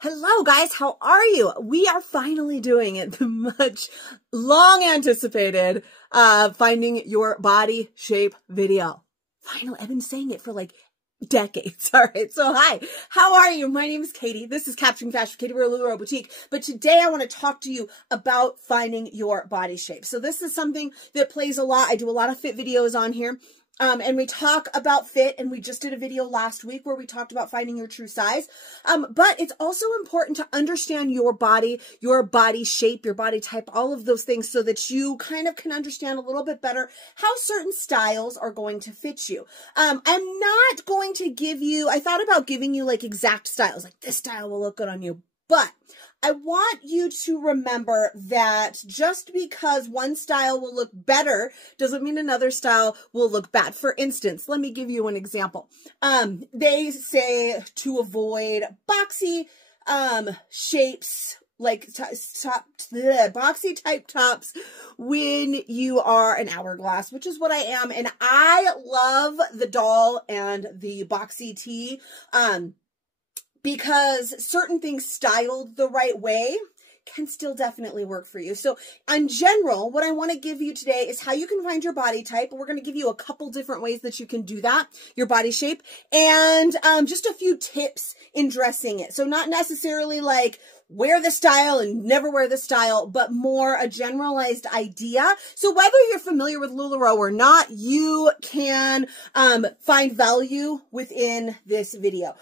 Hello guys, how are you? We are finally doing it, the much long anticipated finding your body shape video. Finally, I've been saying it for like decades. All right, so hi, how are you? My name is Katie. This is Capturing Fashion with Katie. We're a LuLaRoe Boutique, but today I want to talk to you about finding your body shape. So this is something that plays a lot. I do a lot of fit videos on here. And we talk about fit, and we just did a video last week where we talked about finding your true size. But it's also important to understand your body shape, your body type, all of those things so that you kind of can understand a little bit better how certain styles are going to fit you. I'm not going to give you, I thought about giving you like exact styles, like this style will look good on you, but I want you to remember that just because one style will look better doesn't mean another style will look bad. For instance, let me give you an example. They say to avoid boxy shapes, like boxy type tops when you are an hourglass, which is what I am. And I love the doll and the boxy tee. Because certain things styled the right way can still definitely work for you. So in general, what I want to give you today is how you can find your body type. We're going to give you a couple different ways that you can do that, your body shape, and just a few tips in dressing it. So not necessarily like wear the style and never wear the style, but more a generalized idea. So whether you're familiar with LuLaRoe or not, you can find value within this video.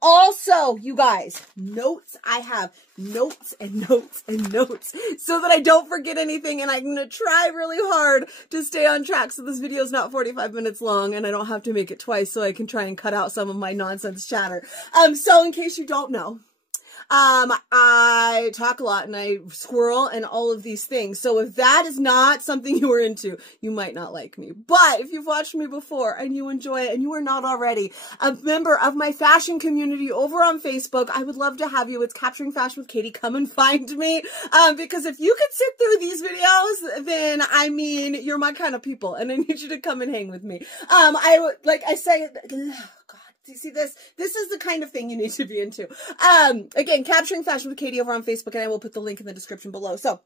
Also, you guys, notes. I have notes and notes and notes so that I don't forget anything, and I'm going to try really hard to stay on track so this video is not 45 minutes long and I don't have to make it twice so I can try and cut out some of my nonsense chatter. So in case you don't know, I talk a lot and I squirrel and all of these things. So if that is not something you are into, you might not like me. But if you've watched me before and you enjoy it and you are not already a member of my fashion community over on Facebook, I would love to have you. It's Capturing Fashion with Katie. Come and find me. Because if you could sit through these videos, then I mean, you're my kind of people and I need you to come and hang with me. Like I say, do you see this? This is the kind of thing you need to be into. Again, Capturing Fashion with Katie over on Facebook, and I will put the link in the description below. So,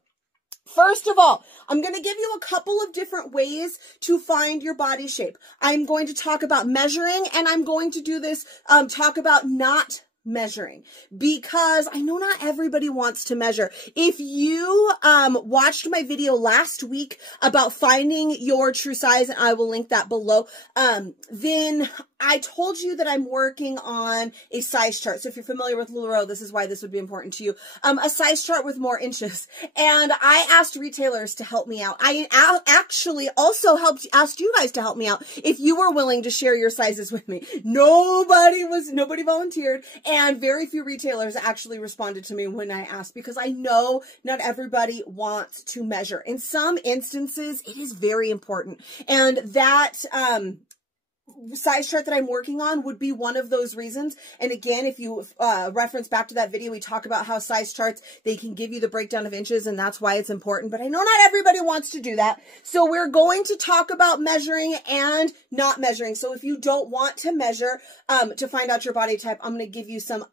first of all, I'm going to give you a couple of different ways to find your body shape. I'm going to talk about measuring, and I'm going to do this, talk about not measuring, because I know not everybody wants to measure. If you watched my video last week about finding your true size, and I will link that below, then I told you that I'm working on a size chart. So if you're familiar with LuLaRoe, this is why this would be important to you. A size chart with more inches. And I asked retailers to help me out. I actually also asked you guys to help me out if you were willing to share your sizes with me. Nobody volunteered, and very few retailers actually responded to me when I asked, because I know not everybody wants to measure. In some instances, it is very important. And that, size chart that I'm working on would be one of those reasons. And again, if you reference back to that video, we talk about how size charts, they can give you the breakdown of inches, and that's why it's important. But I know not everybody wants to do that. So we're going to talk about measuring and not measuring. So if you don't want to measure to find out your body type, I'm going to give you some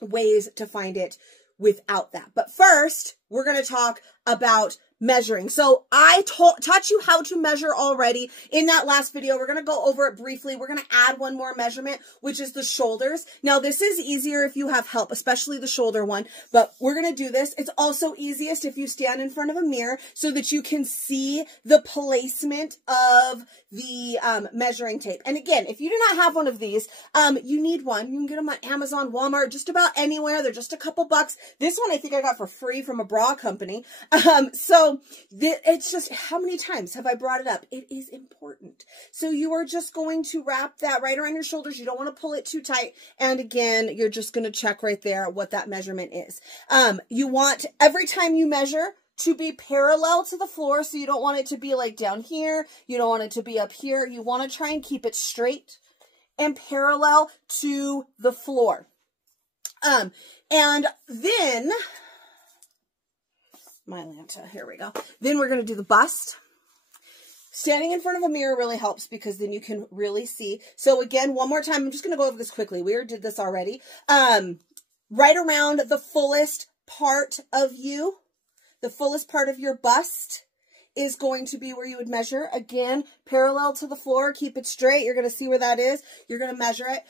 ways to find it without that. But first, we're going to talk about measuring. So I taught you how to measure already in that last video. We're going to go over it briefly. We're going to add one more measurement, which is the shoulders. Now, this is easier if you have help, especially the shoulder one, but we're going to do this. It's also easiest if you stand in front of a mirror so that you can see the placement of the measuring tape. And again, if you do not have one of these, you need one. You can get them on Amazon, Walmart, just about anywhere. They're just a couple bucks. This one I think I got for free from a bra company. So it's just, how many times have I brought it up? It is important. So you are just going to wrap that right around your shoulders. You don't want to pull it too tight. And again, you're just going to check right there what that measurement is. You want, every time you measure, to be parallel to the floor. So you don't want it to be like down here. You don't want it to be up here. You want to try and keep it straight and parallel to the floor. And then my Lanta, here we go. Then we're going to do the bust. Standing in front of a mirror really helps because then you can really see. So again, one more time, I'm just going to go over this quickly. We already did this already. right around the fullest part of you, the fullest part of your bust is going to be where you would measure. Again, parallel to the floor, keep it straight. You're going to see where that is. You're going to measure it.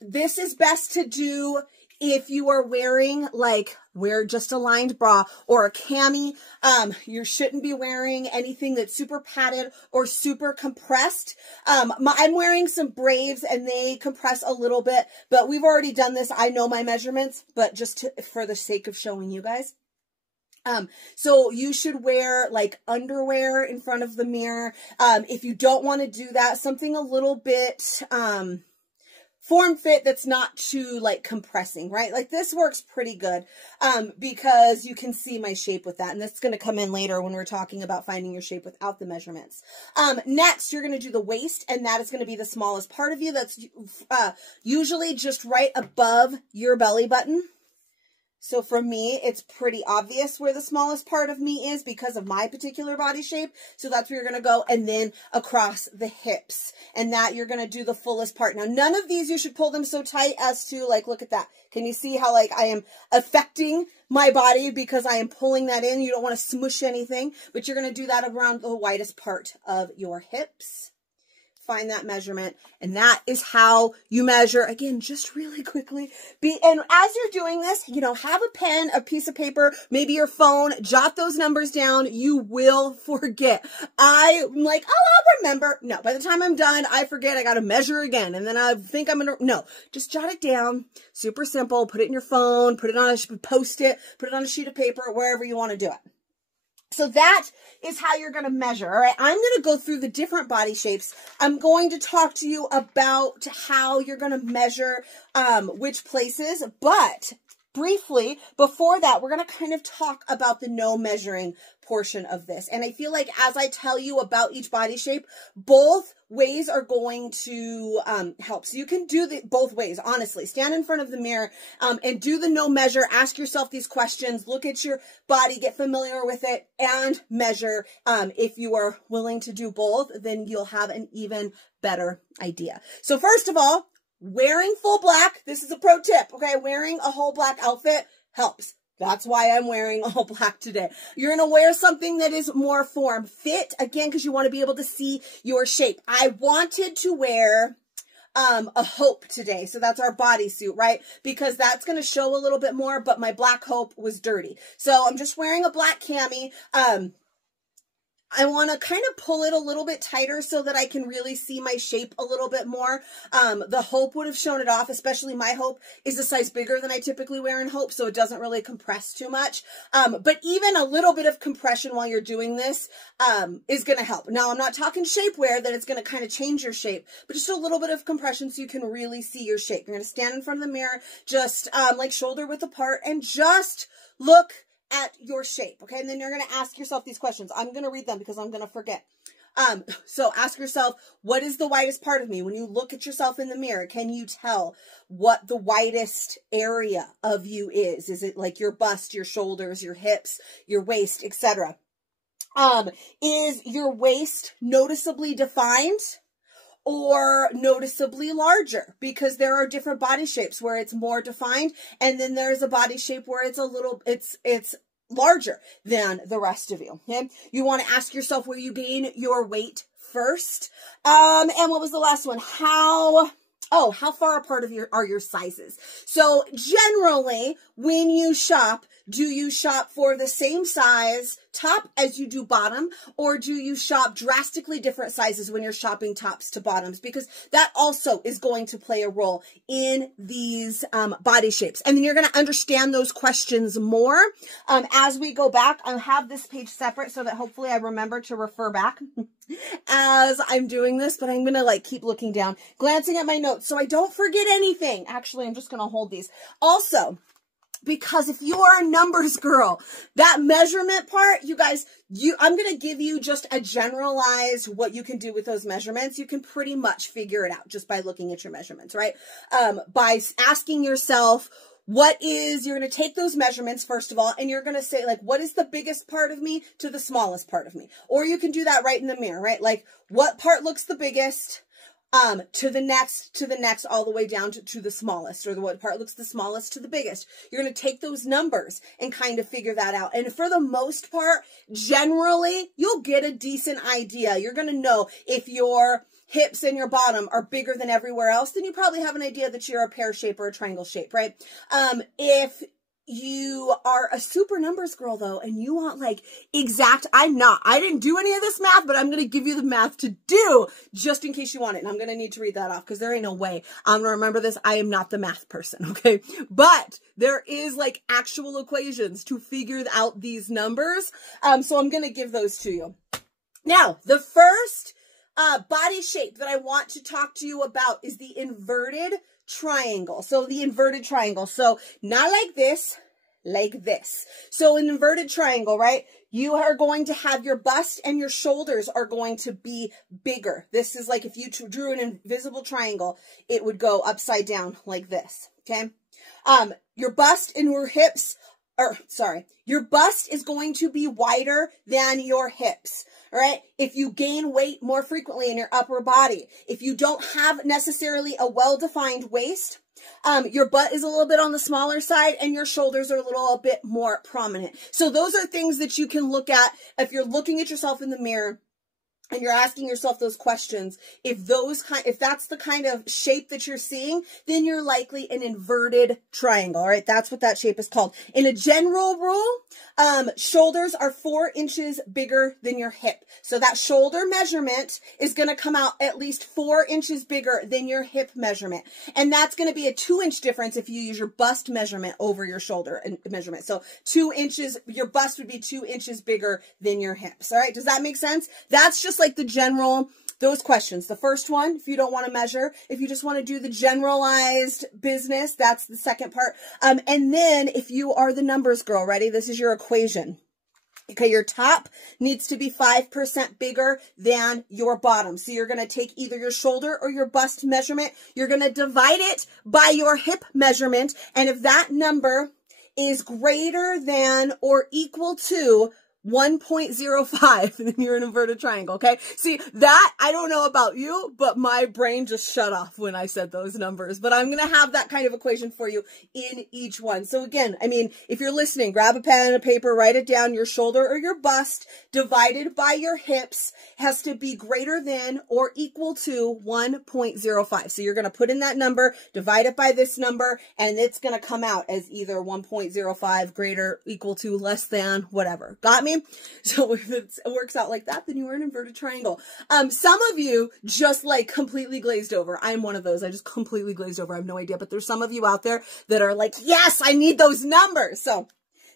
This is best to do if you are wearing, like, wear just a lined bra or a cami. You shouldn't be wearing anything that's super padded or super compressed. I'm wearing some Braves and they compress a little bit, but we've already done this. I know my measurements, but just for the sake of showing you guys. So you should wear like underwear in front of the mirror. If you don't want to do that, something a little bit, form fit that's not too like compressing, right? Like this works pretty good, because you can see my shape with that. And this is going to come in later when we're talking about finding your shape without the measurements. Next, you're going to do the waist, and that is going to be the smallest part of you. That's, usually just right above your belly button. So for me, it's pretty obvious where the smallest part of me is because of my particular body shape. So that's where you're going to go. And then across the hips. And that you're going to do the fullest part. Now, none of these, you should pull them so tight as to, like, look at that. Can you see how, like, I am affecting my body because I am pulling that in? You don't want to smush anything. But you're going to do that around the widest part of your hips. Find that measurement, and that is how you measure. Again, just really quickly. And as you're doing this, you know, have a pen, a piece of paper, maybe your phone, jot those numbers down. You will forget. I'm like, oh, I'll remember. No, by the time I'm done, I forget. I got to measure again, and then I think I'm going to, no, just jot it down. Super simple. Put it in your phone, put it on a Post-it, put it on a sheet of paper, wherever you want to do it. So that is how you're going to measure. All right. I'm going to go through the different body shapes. I'm going to talk to you about how you're going to measure which places, but briefly before that, we're going to kind of talk about the no measuring portion of this. And I feel like as I tell you about each body shape, both ways are going to help. So you can do both ways, honestly. Stand in front of the mirror and do the no measure. Ask yourself these questions. Look at your body, get familiar with it, and measure. If you are willing to do both, then you'll have an even better idea. So first of all, wearing full black. This is a pro tip, okay? Wearing a whole black outfit helps. That's why I'm wearing all black today. You're going to wear something that is more form fit, again, because you want to be able to see your shape. I wanted to wear a Hope today. So that's our bodysuit, right? Because that's going to show a little bit more, but my black Hope was dirty. So I'm just wearing a black cami. I want to kind of pull it a little bit tighter so that I can really see my shape a little bit more. The Hope would have shown it off, especially my Hope is a size bigger than I typically wear in Hope, so it doesn't really compress too much. But even a little bit of compression while you're doing this is going to help. Now, I'm not talking shapewear that it's going to kind of change your shape, but just a little bit of compression so you can really see your shape. You're going to stand in front of the mirror, just like shoulder width apart, and just look at your shape, okay? And then you're going to ask yourself these questions. I'm going to read them because I'm going to forget. So ask yourself, what is the widest part of me? When you look at yourself in the mirror, can you tell what the widest area of you is? Is it like your bust, your shoulders, your hips, your waist, etc.? Is your waist noticeably defined or noticeably larger? Because there are different body shapes where it's more defined, and then there's a body shape where it's a little, it's larger than the rest of you. Okay? You want to ask yourself where you gain your weight first. And what was the last one? How far apart are your sizes? So generally, when you shop, do you shop for the same size top as you do bottom, or do you shop drastically different sizes when you're shopping tops to bottoms? Because that also is going to play a role in these body shapes. And then you're going to understand those questions more as we go back. I'll have this page separate so that hopefully I remember to refer back as I'm doing this, but I'm going to like keep looking down, glancing at my notes so I don't forget anything. Actually, I'm just going to hold these. Also, because if you are a numbers girl, that measurement part, you guys, I'm going to give you just a generalized what you can do with those measurements. You can pretty much figure it out just by looking at your measurements, right? By asking yourself, you're going to take those measurements, first of all, and you're going to say, like, what is the biggest part of me to the smallest part of me? Or you can do that right in the mirror, right? Like, what part looks the biggest? to the next, all the way down to the smallest, or the what part looks the smallest to the biggest. You're going to take those numbers and kind of figure that out. And for the most part, generally, you'll get a decent idea. You're going to know if your hips and your bottom are bigger than everywhere else, then you probably have an idea that you're a pear shape or a triangle shape, right? If you are a super numbers girl though, and you want like exact, I didn't do any of this math, but I'm going to give you the math to do just in case you want it. And I'm going to need to read that off because there ain't no way I'm going to remember this. I am not the math person. Okay. But there is like actual equations to figure out these numbers. So I'm going to give those to you. Now, the first body shape that I want to talk to you about is the inverted triangle. So the inverted triangle. So not like this, like this. So an inverted triangle, right? You are going to have your bust and your shoulders are going to be bigger. This is like if you drew an invisible triangle, it would go upside down like this. Okay. Your bust and your hips, your bust is going to be wider than your hips. All right. If you gain weight more frequently in your upper body, if you don't have necessarily a well-defined waist, your butt is a little bit on the smaller side and your shoulders are a little bit more prominent. So those are things that you can look at if you're looking at yourself in the mirror and you're asking yourself those questions. If that's the kind of shape that you're seeing, then you're likely an inverted triangle. All right. That's what that shape is called. In a general rule, shoulders are 4 inches bigger than your hip. So that shoulder measurement is going to come out at least 4 inches bigger than your hip measurement. And that's going to be a 2-inch difference if you use your bust measurement over your shoulder measurement. So 2 inches, your bust would be 2 inches bigger than your hips. All right. Does that make sense? That's just like the general, those questions. The first one, if you don't want to measure, if you just want to do the generalized business, that's the second part. And then if you are the numbers girl, ready? This is your equation. Okay, your top needs to be 5% bigger than your bottom. So you're going to take either your shoulder or your bust measurement. You're going to divide it by your hip measurement. And if that number is greater than or equal to 1.05, then you're an inverted triangle, okay? See, that, I don't know about you, but my brain just shut off when I said those numbers. But I'm going to have that kind of equation for you in each one. So again, I mean, if you're listening, grab a pen and a paper, write it down. Your shoulder or your bust divided by your hips has to be greater than or equal to 1.05. So you're going to put in that number, divide it by this number, and it's going to come out as either 1.05, greater, equal to, less than, whatever. Got me? So if it works out like that, then you are an inverted triangle. Some of you just like completely glazed over. I'm one of those. I just completely glazed over. I have no idea. But there's some of you out there that are like, yes, I need those numbers. So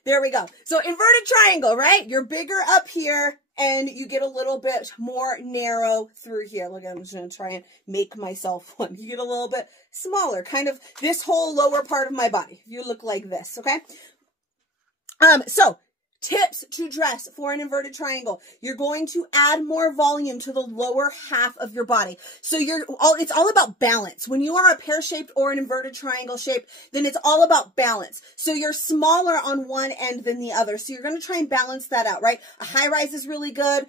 there we go. So inverted triangle, right? You're bigger up here and you get a little bit more narrow through here. Look, I'm just going to try and make myself one. You get a little bit smaller, kind of this whole lower part of my body. You look like this, okay? So tips to dress for an inverted triangle. You're going to add more volume to the lower half of your body. So it's all about balance. When you are a pear-shaped or an inverted triangle shape, then it's all about balance. So you're smaller on one end than the other. So you're going to try and balance that out, right? A high rise is really good.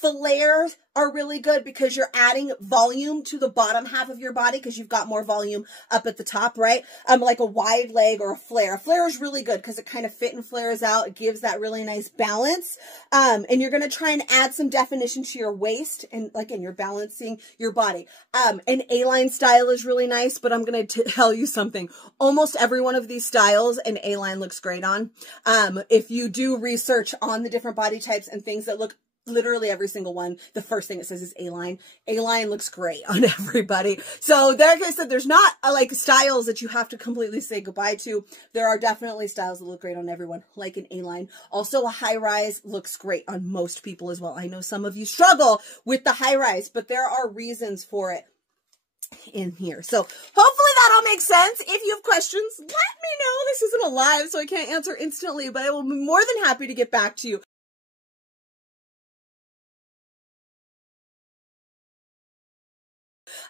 Flares are really good because you're adding volume to the bottom half of your body because you've got more volume up at the top, right? Like a wide leg or a flare. A flare is really good because it kind of fit and flares out. It gives that really nice balance. And you're going to try and add some definition to your waist. And again, you're balancing your body. An A-line style is really nice, but I'm going to tell you something. Almost every one of these styles, an A-line looks great on. If you do research on the different body types and things that look, literally every single one, the first thing it says is A-line. A-line looks great on everybody. So like I said, there's not like styles that you have to completely say goodbye to. There are definitely styles that look great on everyone, like an A-line. Also, a high rise looks great on most people as well. I know some of you struggle with the high rise, but there are reasons for it in here. So hopefully that all makes sense. If you have questions, let me know. This isn't a live, so I can't answer instantly, but I will be more than happy to get back to you.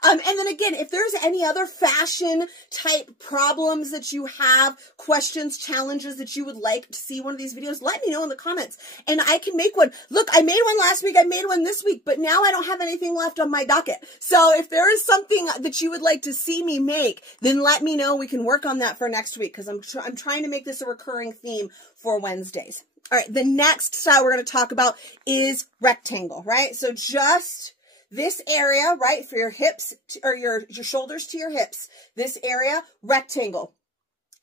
And then again, if there's any other fashion type problems that you have, questions, challenges that you would like to see one of these videos, let me know in the comments and I can make one. Look, I made one last week, I made one this week, but now I don't have anything left on my docket. So if there is something that you would like to see me make, then let me know. We can work on that for next week because I'm trying to make this a recurring theme for Wednesdays. All right, the next style we're going to talk about is rectangle, right? So just this area, right, for your hips or your shoulders to your hips, this area, rectangle.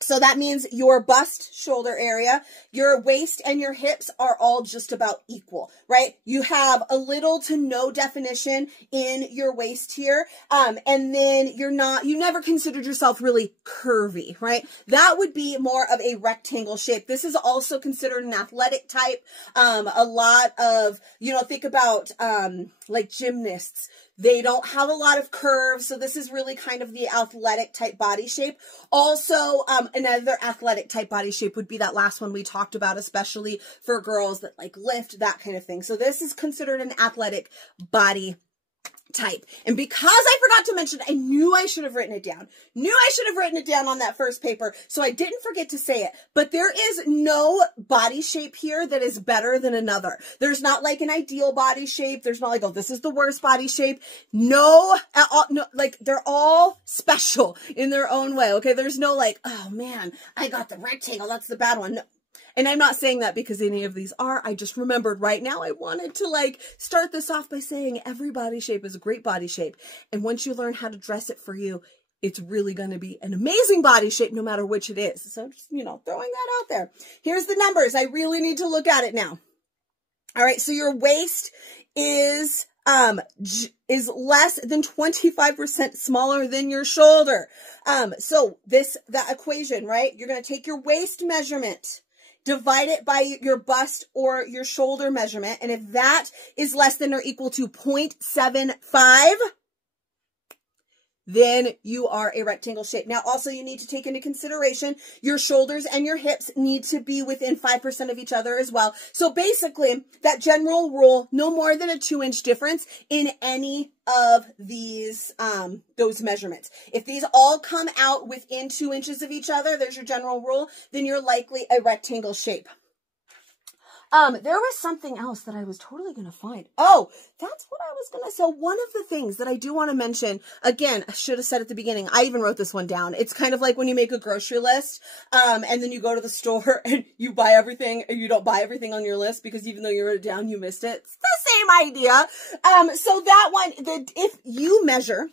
So that means your bust shoulder area, your waist and your hips are all just about equal, right? You have a little to no definition in your waist here. And then you never considered yourself really curvy, right? That would be more of a rectangle shape. This is also considered an athletic type. A lot of, think about, like gymnasts. They don't have a lot of curves, so this is really kind of the athletic type body shape. Also, another athletic type body shape would be that last one we talked about, especially for girls that like lift, that kind of thing. So this is considered an athletic body type. And because I forgot to mention, I knew I should have written it down. On that first paper, so I didn't forget to say it. But there is no body shape here that is better than another. There's not like an ideal body shape. There's not like, oh, this is the worst body shape. No, like they're all special in their own way. Okay, there's no like, oh man, I got the rectangle. That's the bad one. No. And I'm not saying that because any of these are. I just remembered right now I wanted to like start this off by saying every body shape is a great body shape. And once you learn how to dress it for you, it's really going to be an amazing body shape no matter which it is. So just, throwing that out there. Here's the numbers. I really need to look at it now. All right. So your waist is less than 25% smaller than your shoulder. So that equation, right? You're going to take your waist measurement, divide it by your bust or your shoulder measurement. And if that is less than or equal to 0.75, then you are a rectangle shape. Now, also you need to take into consideration your shoulders and your hips need to be within 5% of each other as well. So basically that general rule, no more than a 2-inch difference in any of these, those measurements. If these all come out within 2 inches of each other, there's your general rule, then you're likely a rectangle shape. There was something else that I was totally going to find. Oh, that's what I was going to say. So one of the things that I do want to mention, again, I should have said at the beginning, I even wrote this one down. It's kind of like when you make a grocery list, and then you go to the store and you buy everything and you don't buy everything on your list because even though you wrote it down, you missed it. It's the same idea. So that one, if you measure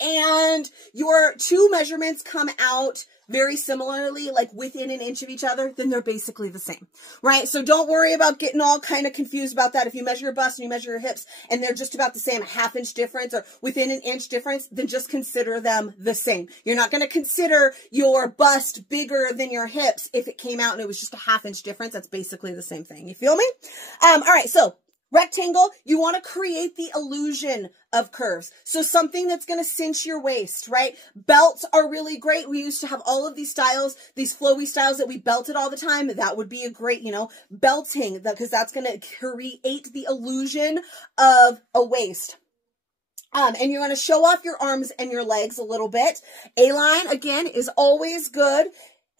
and your two measurements come out very similarly, like within an inch of each other, then they're basically the same, right? So don't worry about getting all kind of confused about that. If you measure your bust and you measure your hips and they're just about the same, a half-inch difference or within an inch difference, then just consider them the same. You're not going to consider your bust bigger than your hips if it came out and it was just a half-inch difference. That's basically the same thing. You feel me? All right, so rectangle, you want to create the illusion of curves. So something that's going to cinch your waist, right? Belts are really great. We used to have all of these styles, these flowy styles that we belted all the time. That would be a great, belting, because that's going to create the illusion of a waist. And you're going to show off your arms and your legs a little bit. A-line, again, is always good.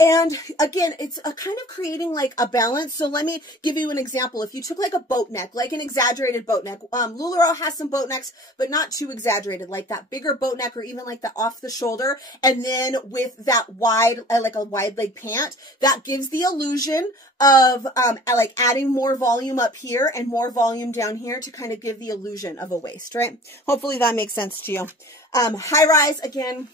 And again, it's a kind of creating like a balance. So let me give you an example. If you took like a boat neck, like an exaggerated boat neck, LuLaRoe has some boat necks, but not too exaggerated, like that bigger boat neck or even like the off the shoulder. And then with that wide, like a wide leg pant, that gives the illusion of like adding more volume up here and more volume down here to kind of give the illusion of a waist, right? Hopefully that makes sense to you. High rise, again,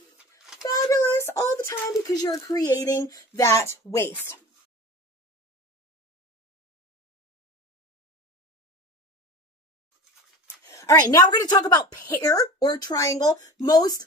fabulous all the time because you're creating that waist. All right, now we're going to talk about pear or triangle, most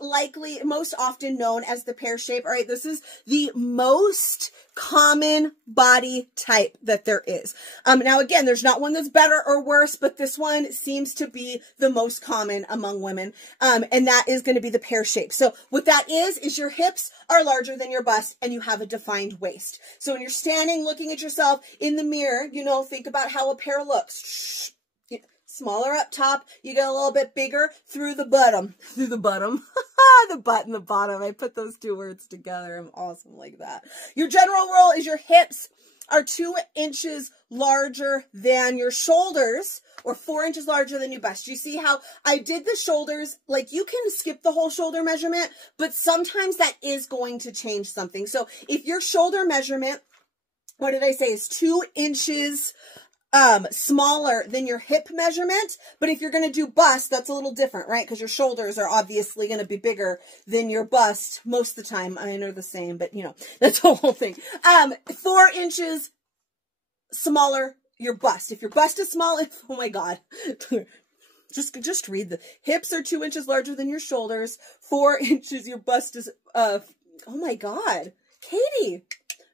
often known as the pear shape. All right, this is the most common body type that there is. Now, again, there's not one that's better or worse, but this one seems to be the most common among women, and that is going to be the pear shape. So what that is your hips are larger than your bust and you have a defined waist. So when you're standing looking at yourself in the mirror, think about how a pear looks. smaller up top, you get a little bit bigger through the bottom. Through the bottom. The butt and the bottom. I put those two words together. I'm awesome like that. Your general rule is your hips are 2 inches larger than your shoulders, or 4 inches larger than your bust. You see how I did the shoulders? Like, you can skip the whole shoulder measurement, but sometimes that is going to change something. So if your shoulder measurement, what did I say, is 2 inches smaller than your hip measurement, but if you're going to do bust, that's a little different, right? Because your shoulders are obviously going to be bigger than your bust most of the time. I mean, they're the same, but you know, that's the whole thing. 4 inches smaller your bust. If your bust is small, oh my God. Just read the hips are 2 inches larger than your shoulders. 4 inches your bust is oh my God, Katie.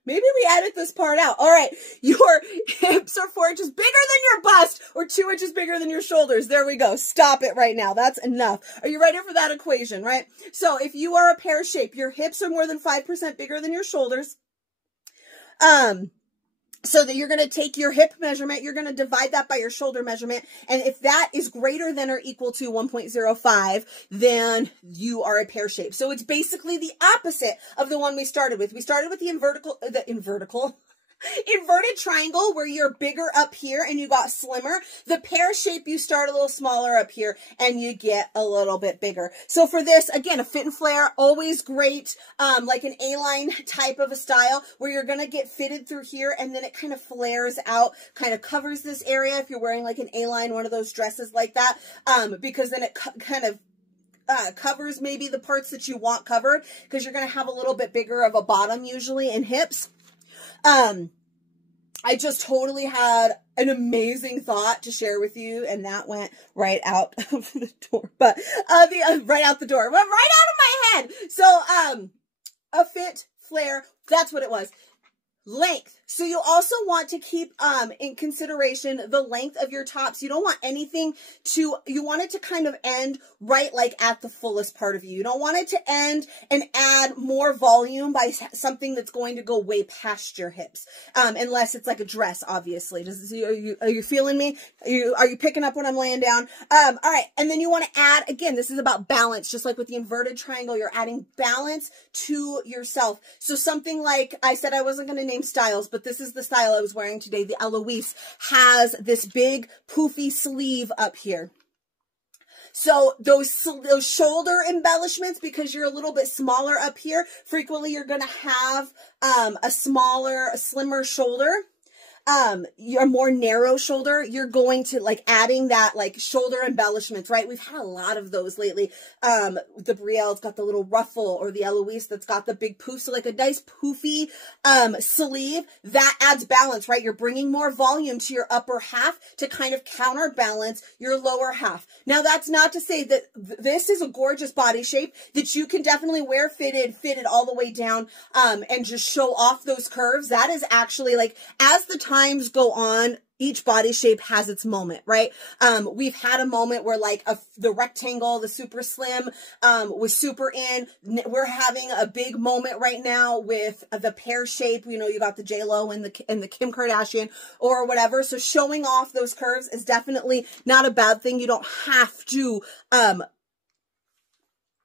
Maybe we edit this part out. All right. Your hips are 4 inches bigger than your bust, or 2 inches bigger than your shoulders. There we go. Stop it right now. That's enough. Are you ready for that equation, right? So if you are a pear shape, your hips are more than 5% bigger than your shoulders. So that you're going to take your hip measurement, you're going to divide that by your shoulder measurement. And if that is greater than or equal to 1.05, then you are a pear shape. So it's basically the opposite of the one we started with. We started with the inverted triangle, where you're bigger up here and you got slimmer. The pear shape, you start a little smaller up here and you get a little bit bigger. So for this, again, a fit and flare, always great, like an A-line type of a style, where you're going to get fitted through here and then it kind of flares out, kind of covers this area if you're wearing like an A-line, one of those dresses like that, because then it kind of covers maybe the parts that you want covered, because you're going to have a little bit bigger of a bottom usually in hips. I just totally had an amazing thought to share with you, and that went right out of the door, but, right out the door, went right out of my head. So, a fit, flare, that's what it was. Length. So you also want to keep in consideration the length of your tops. You don't want anything to, you want it to kind of end right like at the fullest part of you. You don't want it to end and add more volume by something that's going to go way past your hips. Unless it's like a dress, obviously. Are you feeling me? Are you picking up what I'm laying down? All right. And then you want to add, again, this is about balance. Just like with the inverted triangle, you're adding balance to yourself. So something like, I said I wasn't going to name styles, but this is the style I was wearing today. The Eloise has this big poofy sleeve up here. So those shoulder embellishments, because you're a little bit smaller up here, frequently you're going to have a slimmer shoulder. Your more narrow shoulder, you're going to like adding that like shoulder embellishments, right? We've had a lot of those lately. The Brielle's got the little ruffle, or the Eloise that's got the big poof. So like a nice poofy, sleeve that adds balance, right? You're bringing more volume to your upper half to kind of counterbalance your lower half. Now that's not to say that this is a gorgeous body shape that you can definitely wear fitted all the way down, and just show off those curves. That is actually like, as the times go on, each body shape has its moment, right? We've had a moment where like the rectangle, the super slim, was super in. We're having a big moment right now with the pear shape. You know, you got the J-Lo and the Kim Kardashian or whatever. So showing off those curves is definitely not a bad thing. You don't have to,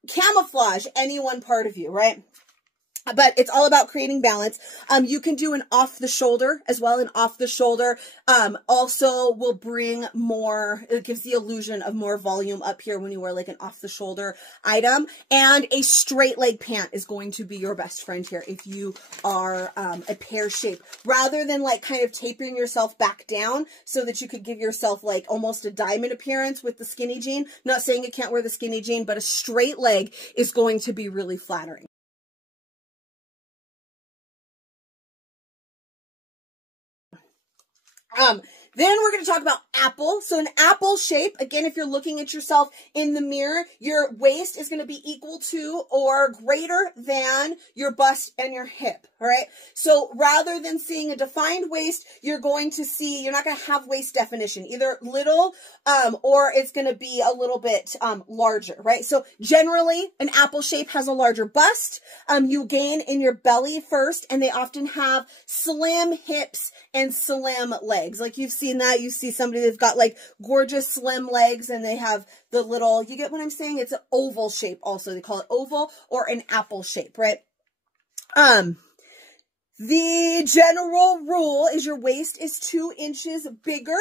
camouflage any one part of you, right? But it's all about creating balance. You can do an off the shoulder as well. An off the shoulder also will bring more, it gives the illusion of more volume up here when you wear like an off the shoulder item. And a straight leg pant is going to be your best friend here if you are a pear shape. Rather than like kind of tapering yourself back down so that you could give yourself like almost a diamond appearance with the skinny jean. Not saying you can't wear the skinny jean, but a straight leg is going to be really flattering. Then we're going to talk about apple. So an apple shape, again, if you're looking at yourself in the mirror, your waist is going to be equal to or greater than your bust and your hip, all right? So rather than seeing a defined waist, you're going to see, you're not going to have waist definition, either little or it's going to be a little bit larger, right? So generally, an apple shape has a larger bust. You gain in your belly first, and they often have slim hips and slim legs. Like you've seen seen that. You see somebody that's got like gorgeous slim legs and they have the little, you get what I'm saying? It's an oval shape also. They call it oval or an apple shape, right? The general rule is your waist is 2 inches bigger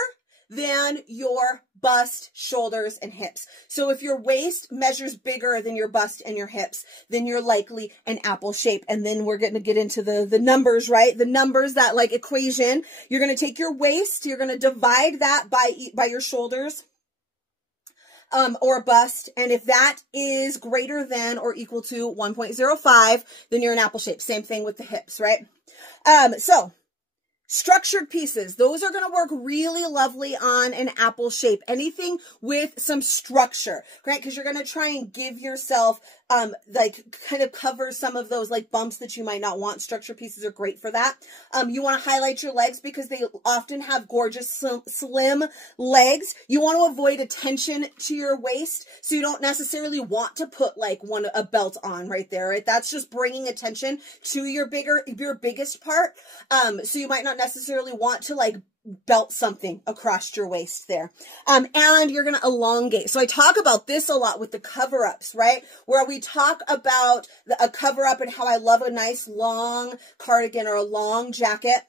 than your bust, shoulders, and hips. So if your waist measures bigger than your bust and your hips, then you're likely an apple shape. And then we're going to get into the numbers, right? The numbers, that like equation. You're going to take your waist, you're going to divide that by your shoulders. Or bust, and if that is greater than or equal to 1.05, then you're an apple shape. Same thing with the hips, right? So structured pieces, those are going to work really lovely on an apple shape. Anything with some structure, right? Because you're going to try and give yourself, like kind of cover some of those like bumps that you might not want. Structured pieces are great for that. You want to highlight your legs because they often have gorgeous slim legs. You want to avoid attention to your waist. So you don't necessarily want to put like a belt on right there, right? That's just bringing attention to your biggest part. So you might not necessarily want to like belt something across your waist there. And you're going to elongate. So I talk about this a lot with the cover-ups, right? Where we talk about a cover-up and how I love a nice long cardigan or a long jacket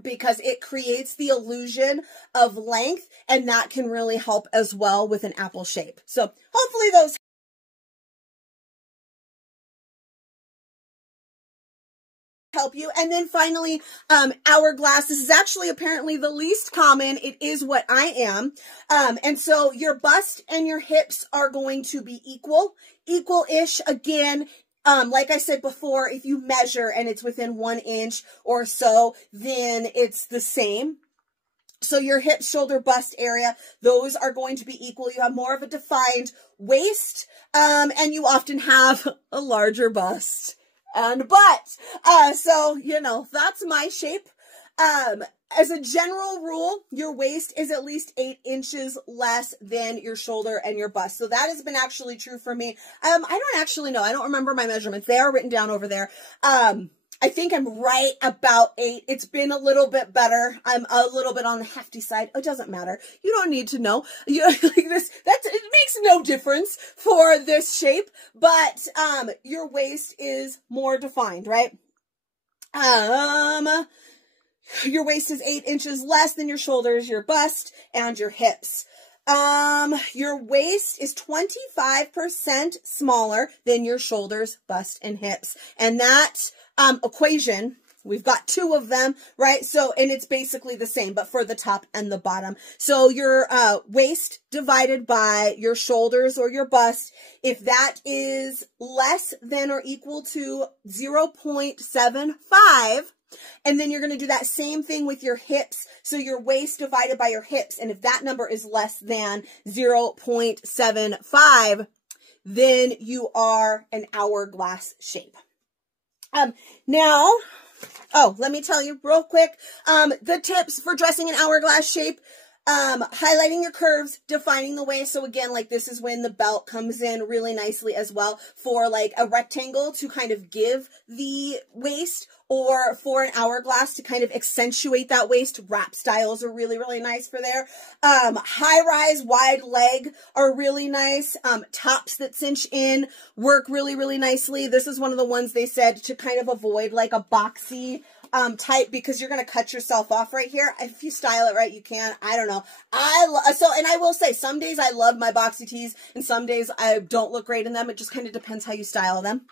because it creates the illusion of length, and that can really help as well with an apple shape. So hopefully those help you. And then finally, hourglass. This is actually apparently the least common. It is what I am. And so your bust and your hips are going to be equal-ish. Again, like I said before, if you measure and it's within 1 inch or so, then it's the same. So your hip, shoulder, bust area, those are going to be equal. You have more of a defined waist, and you often have a larger bust and butt. So, you know, that's my shape. As a general rule, your waist is at least 8 inches less than your shoulder and your bust. So that has been actually true for me. I don't actually know. I don't remember my measurements. They are written down over there. I think I'm right about 8. It's been a little bit better. I'm a little bit on the hefty side. It doesn't matter. You don't need to know. Like this, it makes no difference for this shape, but your waist is more defined, right? Your waist is 8 inches less than your shoulders, your bust, and your hips. Your waist is 25% smaller than your shoulders, bust, and hips. And that equation, we've got 2 of them, right? So, and it's basically the same, but for the top and the bottom. So your waist divided by your shoulders or your bust, if that is less than or equal to 0.75, and then you're going to do that same thing with your hips. So your waist divided by your hips. And if that number is less than 0.75, then you are an hourglass shape. Now, let me tell you real quick, the tips for dressing an hourglass shape. Highlighting your curves, defining the waist. So again, like this is when the belt comes in really nicely as well for like a rectangle to kind of give the waist, or for an hourglass to kind of accentuate that waist. Wrap styles are really, really nice for there. High rise, wide leg are really nice. Tops that cinch in work really, really nicely. This is one of the ones they said to kind of avoid like a boxy type, because you're going to cut yourself off right here. If you style it right, you can. I don't know. And I will say some days I love my boxy tees and some days I don't look great in them. It just kind of depends how you style them.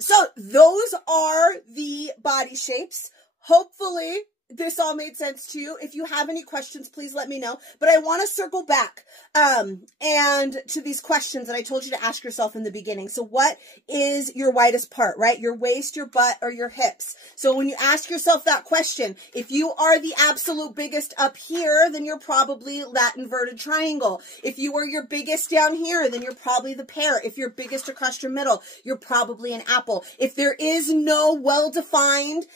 So those are the body shapes. Hopefully this all made sense to you. If you have any questions, please let me know. But I want to circle back and to these questions that I told you to ask yourself in the beginning. So what is your widest part, right? Your waist, your butt, or your hips? So when you ask yourself that question, if you are the absolute biggest up here, then you're probably that inverted triangle. If you are your biggest down here, then you're probably the pear. If you're biggest across your middle, you're probably an apple. If there is no well-defined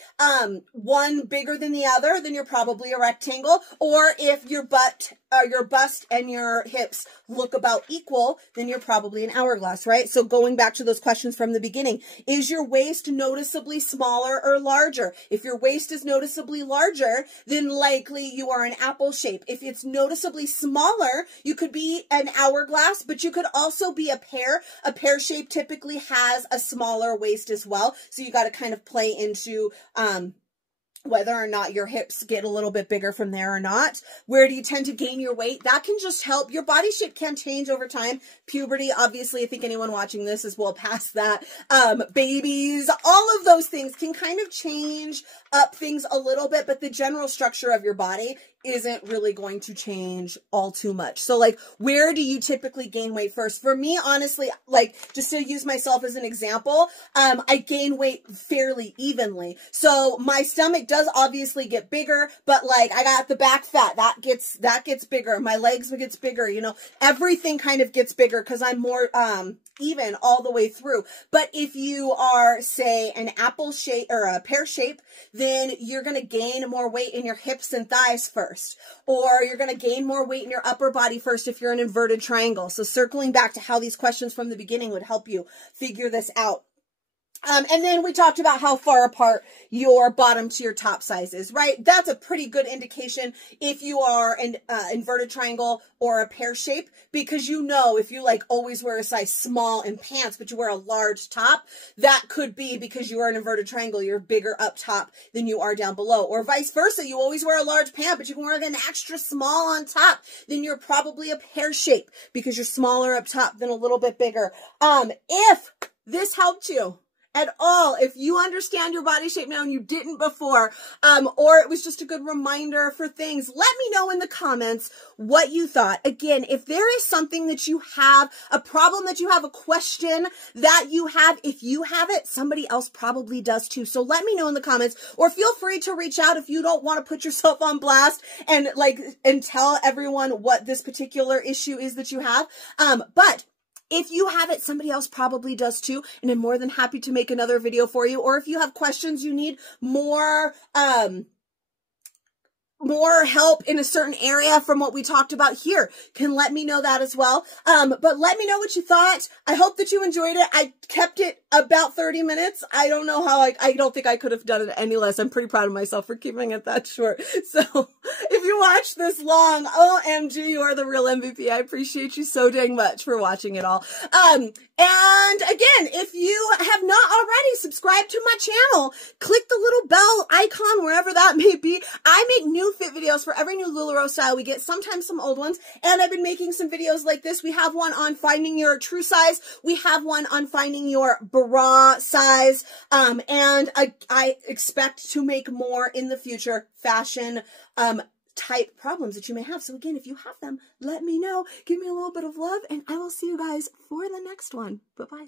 one bigger than the the other, then you're probably a rectangle. Or if your bust and your hips look about equal, then you're probably an hourglass, right? So going back to those questions from the beginning, is your waist noticeably smaller or larger? If your waist is noticeably larger, then likely you are an apple shape. If it's noticeably smaller, you could be an hourglass, but you could also be a pear. A pear shape typically has a smaller waist as well. So you got to kind of play into, whether or not your hips get a little bit bigger from there or not. Where do you tend to gain your weight? That can just help. Your body shape can change over time. Puberty, obviously, I think anyone watching this is well past that. Babies, all of those things can kind of change up things a little bit, but the general structure of your body isn't really going to change all too much. So like, where do you typically gain weight first? For me, honestly, like just to use myself as an example, I gain weight fairly evenly. So my stomach does obviously get bigger, but like I got the back fat, that gets bigger. My legs gets bigger, you know, everything kind of gets bigger because I'm more, even all the way through. But if you are, say, an apple shape or a pear shape, then you're going to gain more weight in your hips and thighs first, or you're going to gain more weight in your upper body first if you're an inverted triangle. So circling back to how these questions from the beginning would help you figure this out. And then we talked about how far apart your bottom to your top size is, right? That's a pretty good indication if you are an inverted triangle or a pear shape, because you know if you like always wear a size small in pants, but you wear a large top, that could be because you are an inverted triangle. You're bigger up top than you are down below, or vice versa. You always wear a large pant, but you can wear an extra small on top. Then you're probably a pear shape because you're smaller up top than a little bit bigger. If this helped you at all, if you understand your body shape now and you didn't before, or it was just a good reminder for things, let me know in the comments what you thought. Again, if there is something that you have, a problem that you have, a question that you have, if you have it, somebody else probably does too. So let me know in the comments, or feel free to reach out if you don't want to put yourself on blast and tell everyone what this particular issue is that you have. But if you have it, somebody else probably does too, and I'm more than happy to make another video for you. Or if you have questions, you need more help in a certain area from what we talked about here, can let me know that as well. But let me know what you thought. I hope that you enjoyed it. I kept it about 30 minutes. I don't know how I don't think I could have done it any less. I'm pretty proud of myself for keeping it that short. So if you watched this long, OMG, you are the real MVP. I appreciate you so dang much for watching it all. And again, if you have not already subscribed to my channel, click the little bell icon wherever that may be. I make new fit videos for every new LuLaRoe style we get, sometimes some old ones, and I've been making some videos like this. We have one on finding your true size. We have one on finding your bra size, and I expect to make more in the future fashion type problems that you may have. So again, if you have them, let me know. Give me a little bit of love, and I will see you guys for the next one. Bye-bye.